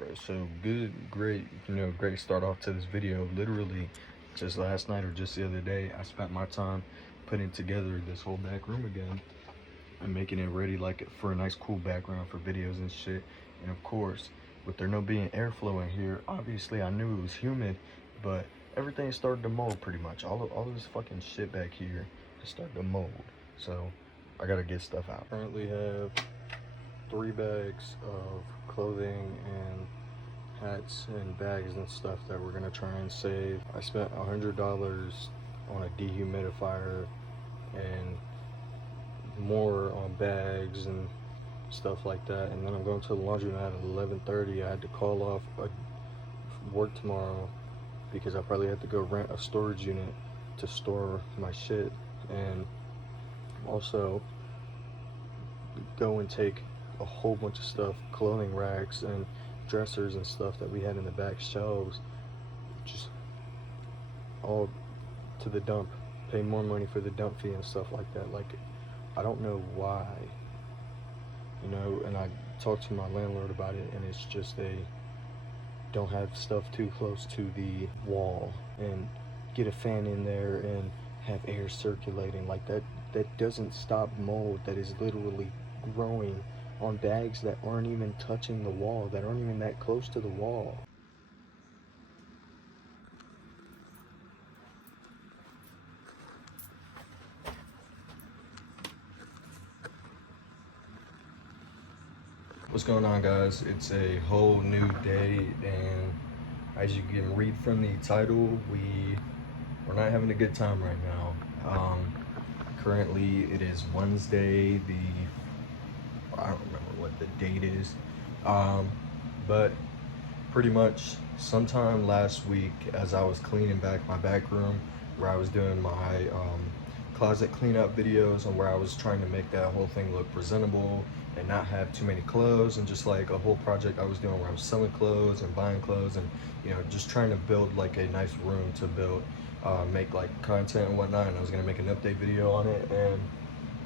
Alright, bro, so great start off to this video. Literally just last night or just the other day, I spent my time putting together this whole back room again and making it ready like for a nice cool background for videos and shit. And of course, with there no being airflow in here, obviously I knew it was humid, but everything started to mold pretty much. All of this fucking shit back here has started to mold. So I gotta get stuff out. Currently have 3 bags of clothing and hats and bags and stuff that we're gonna try and save. I spent $100 on a dehumidifier and more on bags and stuff like that, and then I'm going to the laundromat at 11:30. I had to call off work tomorrow because I probably had to go rent a storage unit to store my shit, and also go and take a whole bunch of stuff, clothing racks and dressers and stuff that we had in the back shelves, just all to the dump, pay more money for the dump fee and stuff like that. Like, I don't know why, you know, and I talked to my landlord about it, and it's just they don't have stuff too close to the wall, and get a fan in there and have air circulating like that. That doesn't stop mold that is literally growing on bags that aren't even touching the wall, that aren't even that close to the wall. What's going on, guys? It's a whole new day, and as you can read from the title, we're not having a good time right now. Currently it is Wednesday, I don't remember what the date is, but pretty much sometime last week, as I was cleaning back my back room, where I was doing my closet cleanup videos, and where I was trying to make that whole thing look presentable and not have too many clothes, and just like a whole project I was doing where I was selling clothes and buying clothes, and you know, just trying to build like a nice room to build, make like content and whatnot. And I was gonna make an update video on it, and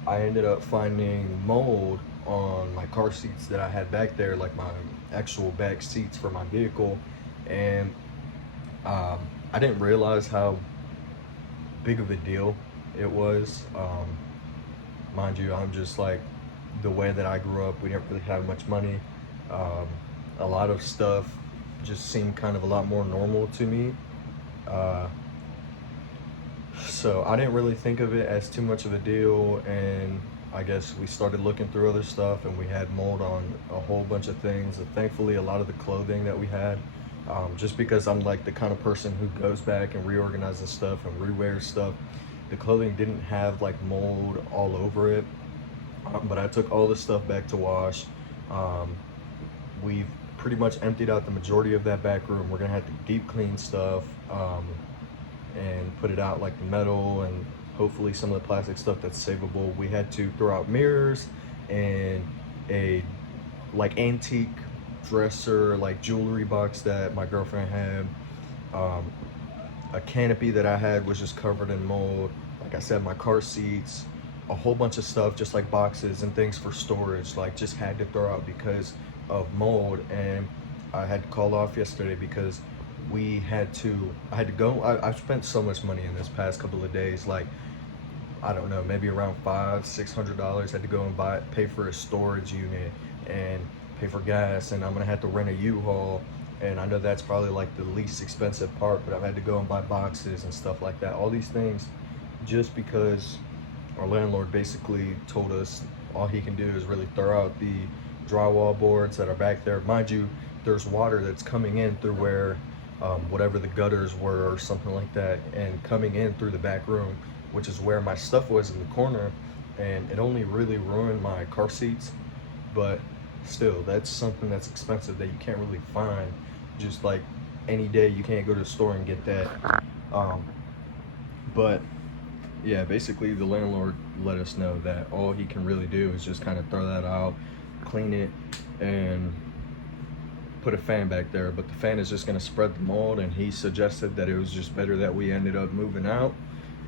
I ended up finding mold on my car seats that I had back there, like my actual back seats for my vehicle. And I didn't realize how big of a deal it was. Mind you, I'm just like, the way that I grew up, we didn't really have much money. A lot of stuff just seemed kind of a lot more normal to me. So I didn't really think of it as too much of a deal, and I guess we started looking through other stuff, and we had mold on a whole bunch of things. And thankfully, a lot of the clothing that we had, just because I'm like the kind of person who goes back and reorganizes stuff and rewears stuff, the clothing didn't have like mold all over it. But I took all this stuff back to wash. We've pretty much emptied out the majority of that back room. We're gonna have to deep clean stuff and put it out, like the metal and hopefully some of the plastic stuff that's savable. We had to throw out mirrors and a like antique dresser, like jewelry box that my girlfriend had. A canopy that I had was just covered in mold. Like I said, my car seats, a whole bunch of stuff, just like boxes and things for storage, like just had to throw out because of mold. And I had to call off yesterday because I had to go. I spent so much money in this past couple of days, like, I don't know, maybe around $500-600. Had to go and pay for a storage unit and pay for gas, and I'm gonna have to rent a U-Haul. And I know that's probably like the least expensive part, but I've had to go and buy boxes and stuff like that. All these things just because our landlord basically told us all he can do is really throw out the drywall boards that are back there. Mind you, there's water that's coming in through where whatever the gutters were or something like that, and coming in through the back room, which is where my stuff was in the corner, and it only really ruined my car seats. But still, that's something that's expensive that you can't really find just like any day. You can't go to the store and get that. But yeah, basically the landlord let us know that all he can really do is just kind of throw that out, clean it, and put a fan back there. But the fan is just going to spread the mold, and he suggested that it was just better that we ended up moving out.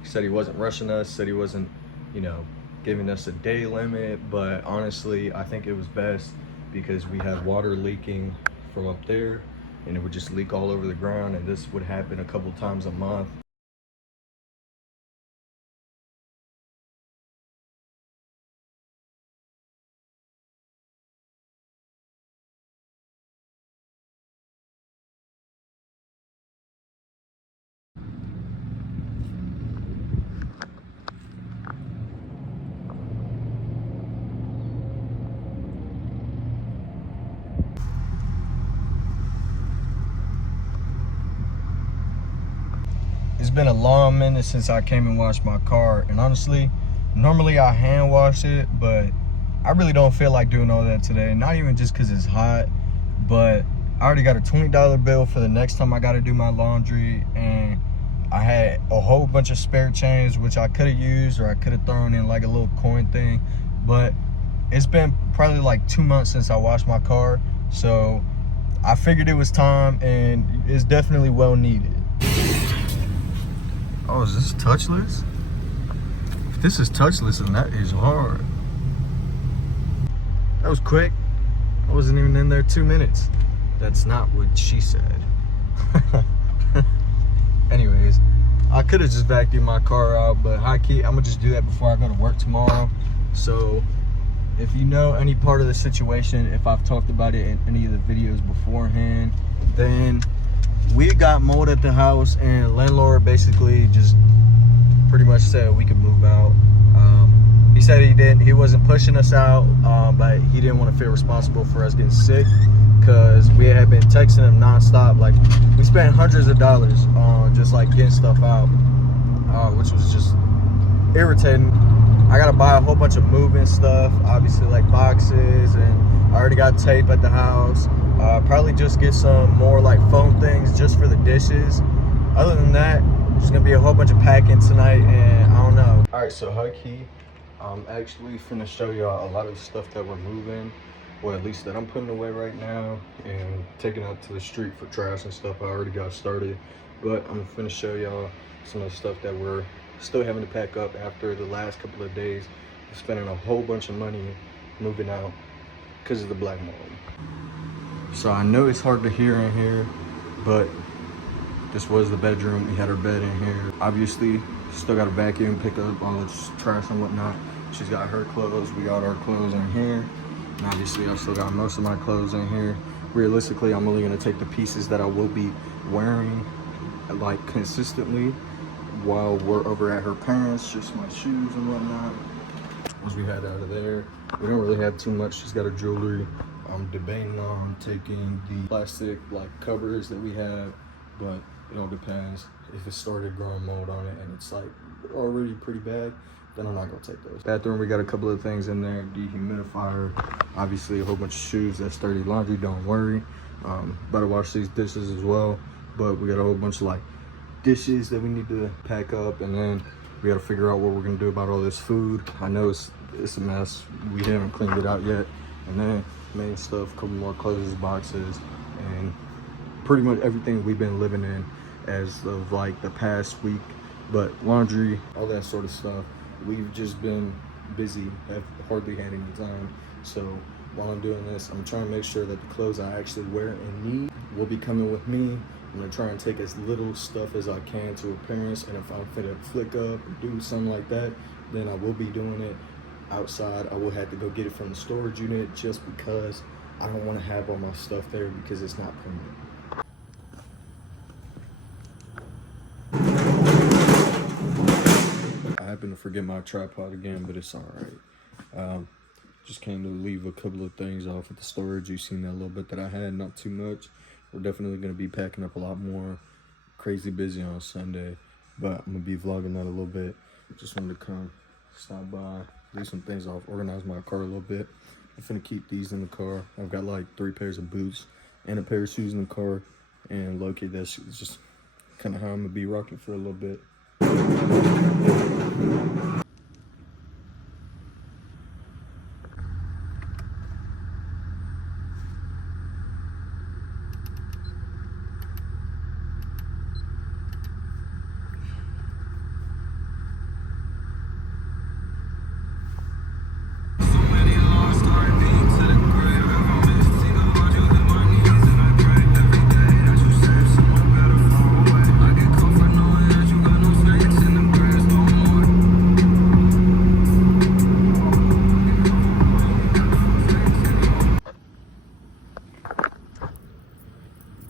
He said he wasn't rushing us, said he wasn't, you know, giving us a day limit, but honestly I think it was best because we had water leaking from up there, and it would just leak all over the ground, and this would happen a couple times a month. It's been a long minute since I came and washed my car, and honestly, normally I hand wash it, but I really don't feel like doing all that today. Not even just because it's hot, but I already got a $20 bill for the next time I got to do my laundry, and I had a whole bunch of spare change, which I could have used, or I could have thrown in like a little coin thing, but it's been probably like 2 months since I washed my car, so I figured it was time, and it's definitely well needed. Oh, is this touchless? If this is touchless, then that is hard. That was quick. I wasn't even in there 2 minutes. That's not what she said. Anyways, I could have just vacuumed my car out, but high key, I'm gonna just do that before I go to work tomorrow. So if you know any part of the situation, if I've talked about it in any of the videos beforehand, then we got mold at the house, and landlord basically just pretty much said we could move out. He said he wasn't pushing us out, but he didn't want to feel responsible for us getting sick, because we had been texting him nonstop. Like, we spent hundreds of dollars on just like getting stuff out, which was just irritating. I gotta buy a whole bunch of moving stuff, obviously like boxes, and I already got tape at the house. Probably just get some more like foam things just for the dishes. Other than that, there's gonna be a whole bunch of packing tonight, and I don't know. All right, so high key, I'm actually finna show y'all a lot of the stuff that we're moving, or at least that I'm putting away right now and taking out to the street for trash and stuff. I already got started, but I'm finna show y'all some of the stuff that we're still having to pack up after the last couple of days of spending a whole bunch of money moving out because of the black mold. So I know it's hard to hear in here, but this was the bedroom. We had our bed in here. Obviously, still got to vacuum, pick up all this trash and whatnot. She's got her clothes. We got our clothes in here. And obviously, I still got most of my clothes in here. Realistically, I'm only going to take the pieces that I will be wearing like consistently while we're over at her parents', just my shoes and whatnot. Once we head out of there, we don't really have too much. She's got her jewelry. I'm debating on taking the plastic like covers that we have, but it all depends. If it started growing mold on it and it's like already pretty bad, then I'm not gonna take those. Bathroom, we got a couple of things in there. Dehumidifier, obviously a whole bunch of shoes. That's dirty laundry, don't worry. Better wash these dishes as well, but we got a whole bunch of like dishes that we need to pack up, and then we got to figure out what we're gonna do about all this food. I know it's a mess. We haven't cleaned it out yet. And then main stuff, a couple more clothes, boxes, and pretty much everything we've been living in as of like the past week. But laundry, all that sort of stuff, we've just been busy, have hardly had any time. So while I'm doing this, I'm trying to make sure that the clothes I actually wear and need will be coming with me. I'm gonna try and take as little stuff as I can to a parents, and if I'm finna flick up or do something like that, then I will be doing it outside. I will have to go get it from the storage unit, just because I don't want to have all my stuff there because it's not permanent. I happen to forget my tripod again, but it's all right. Just came to leave a couple of things off at the storage. You've seen that little bit that I had, not too much. We're definitely going to be packing up a lot more. Crazy busy on Sunday, but I'm going to be vlogging that a little bit. Just wanted to come, stop by, leave some things off, organize my car a little bit. I'm finna keep these in the car. I've got like 3 pairs of boots and a pair of shoes in the car, and low-key that's just kind of how I'm gonna be rocking for a little bit.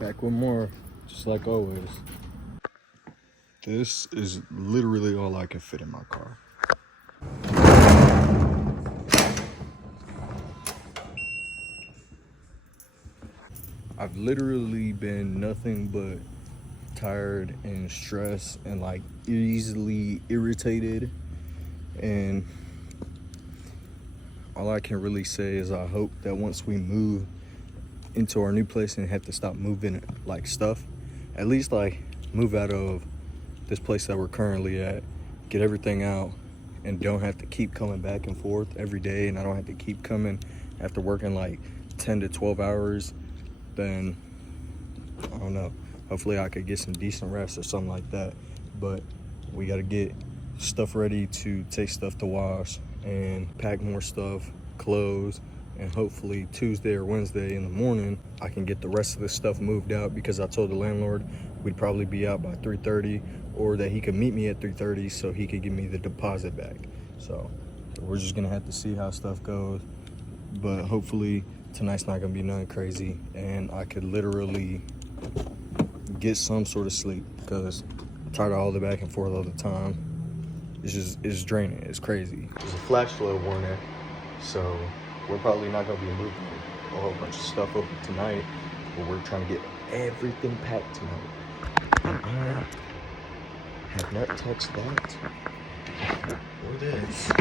Back with more, just like always. This is literally all I can fit in my car. I've literally been nothing but tired and stressed and like easily irritated, and all I can really say is I hope that once we move into our new place and have to stop moving like stuff, at least like move out of this place that we're currently at, get everything out, and don't have to keep coming back and forth every day, and I don't have to keep coming after working like 10 to 12 hours, then I don't know, hopefully I could get some decent rest or something like that. But we got to get stuff ready to take stuff to wash and pack more stuff, clothes, and hopefully Tuesday or Wednesday in the morning I can get the rest of this stuff moved out, because I told the landlord we'd probably be out by 3:30, or that he could meet me at 3:30 so he could give me the deposit back. So we're just gonna have to see how stuff goes, but hopefully tonight's not gonna be nothing crazy and I could literally get some sort of sleep, because I'm tired of all the back and forth all the time. It's draining, it's crazy. There's a flash flood warning, so we're probably not gonna be moving a whole bunch of stuff over tonight, but we're trying to get everything packed tonight. And I have not touched that or this.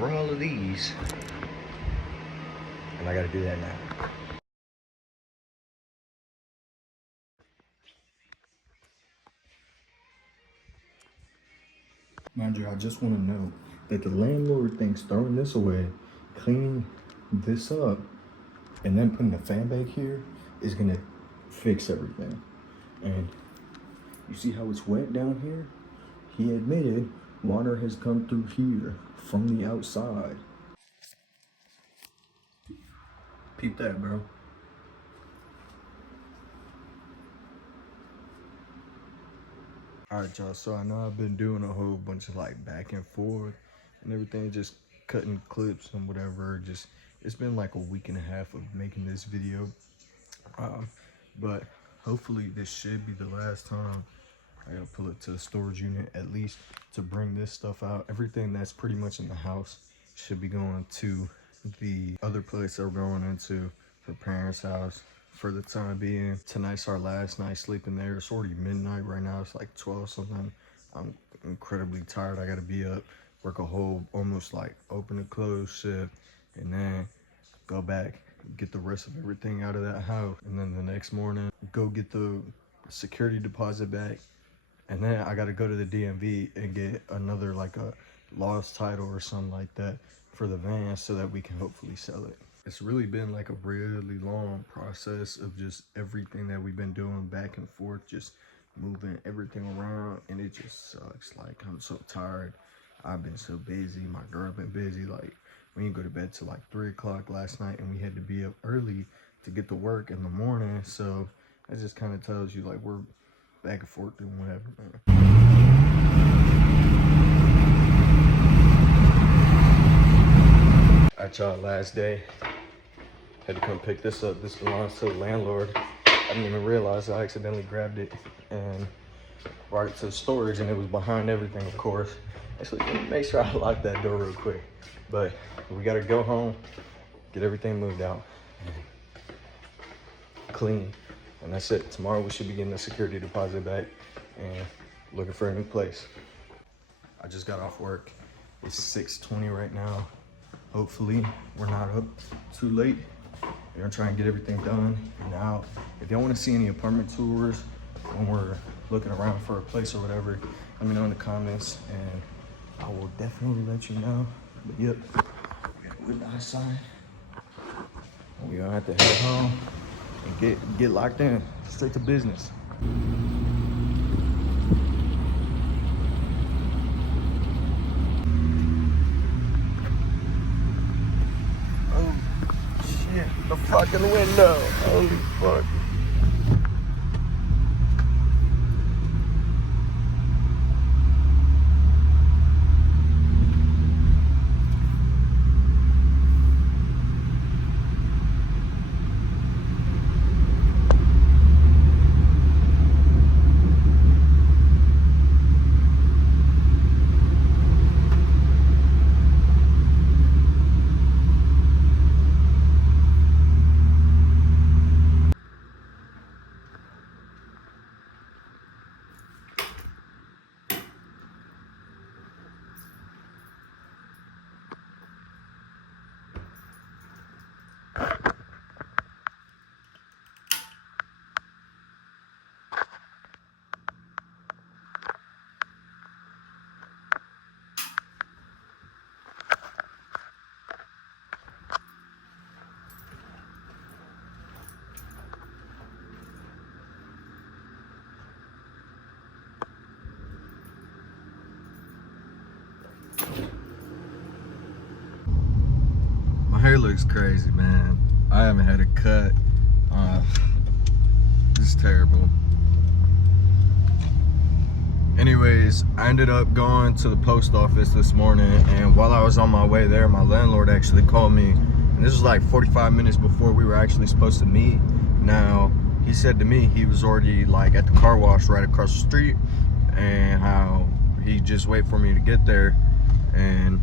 Or all of these. And I gotta do that now. Mind you, I just want to know that the landlord thinks throwing this away, cleaning this up, and then putting the fan back here is gonna fix everything. And you see how it's wet down here? He admitted water has come through here from the outside. Peep that, bro. Alright, y'all, so I know I've been doing a whole bunch of like back and forth and everything, just cutting clips and whatever. Just, it's been like a week and a half of making this video. But hopefully this should be the last time I gotta pull it to the storage unit, at least to bring this stuff out. Everything that's pretty much in the house should be going to the other place that we're going into, her parents' house for the time being. Tonight's our last night sleeping there. It's already midnight right now. It's like 12 something. I'm incredibly tired. I gotta be up, work a whole almost like open and close shift, and then go back, get the rest of everything out of that house, and then the next morning go get the security deposit back, and then I got to go to the DMV and get another like a lost title or something like that for the van, so that we can hopefully sell it. It's really been like a really long process of just everything that we've been doing back and forth, just moving everything around, and it just sucks. Like, I'm so tired. I've been so busy. My girl been busy. Like, we didn't go to bed till like 3 o'clock last night, and we had to be up early to get to work in the morning. So that just kind of tells you like we're back and forth doing whatever, man. Alright, y'all, last day. Had to come pick this up. This belongs to the landlord. I didn't even realize I accidentally grabbed it and brought it to the storage, and it was behind everything, of course. Actually, let me make sure I lock that door real quick. But we gotta go home, get everything moved out, and clean, and that's it. Tomorrow we should be getting the security deposit back and looking for a new place. I just got off work. It's 6:20 right now. Hopefully we're not up too late. We're gonna try and get everything done and out. If y'all wanna see any apartment tours when we're looking around for a place or whatever, let me know in the comments and I will definitely let you know. But yep, we're outside. We're gonna have to head home and get locked in, straight to business. Oh shit, the fucking window, holy fuck. hair looks crazy, man. I haven't had a cut. It's terrible. Anyways, I ended up going to the post office this morning, and while I was on my way there, my landlord actually called me. And this was like 45 minutes before we were actually supposed to meet. Now, he said to me he was already like at the car wash right across the street, and how he just wait for me to get there, and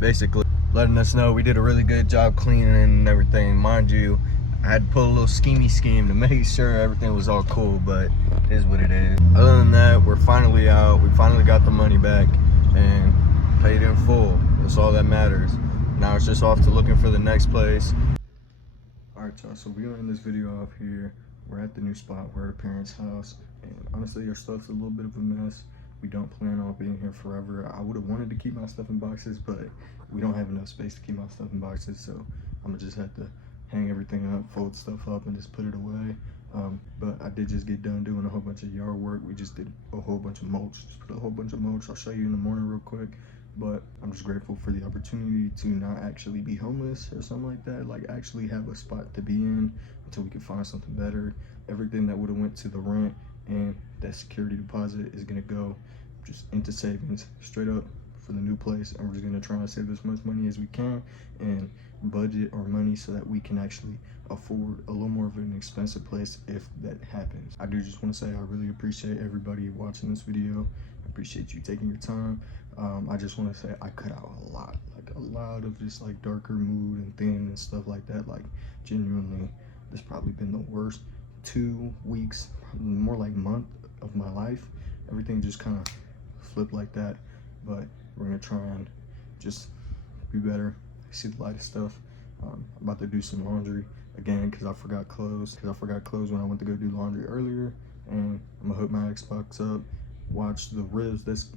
basically letting us know we did a really good job cleaning and everything. Mind you, I had to put a little scheme to make sure everything was all cool, but it is what it is. Other than that, we're finally out. We finally got the money back and paid in full. That's all that matters. Now it's just off to looking for the next place. All right, y'all, so we're gonna end this video off here. We're at the new spot. We're at a parent's house, and honestly, our stuff's a little bit of a mess. We don't plan on being here forever. I would have wanted to keep my stuff in boxes, but we don't have enough space to keep my stuff in boxes, so I'm gonna just have to hang everything up, fold stuff up, and just put it away. But I did just get done doing a whole bunch of yard work. We just did a whole bunch of mulch, just put a whole bunch of mulch. I'll show you in the morning real quick. But I'm just grateful for the opportunity to not actually be homeless or something like that, like actually have a spot to be in until we can find something better. Everything that would have went to the rent and that security deposit is gonna go just into savings straight up for the new place, and we're just gonna try and save as much money as we can and budget our money so that we can actually afford a little more of an expensive place if that happens. I do just want to say I really appreciate everybody watching this video. I appreciate you taking your time. I just want to say I cut out a lot of just like darker mood and thin and stuff like that. Like genuinely, this probably been the worst 2 weeks, more like month of my life. Everything just kind of flipped like that, but we're gonna try and just be better, see the light of stuff. I'm about to do some laundry again because I forgot clothes when I went to go do laundry earlier, and I'm gonna hook my Xbox up, watch the ribs that's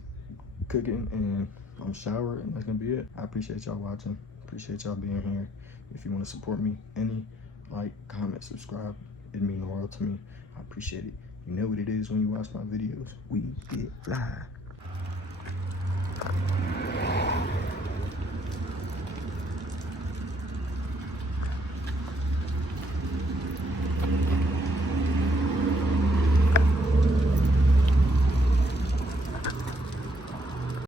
cooking, and I'm shower, and that's gonna be it. I appreciate y'all watching, appreciate y'all being here. If you want to support me, any like, comment, subscribe, it'd mean the world to me. I appreciate it. You know what it is when you watch my videos. We get fly.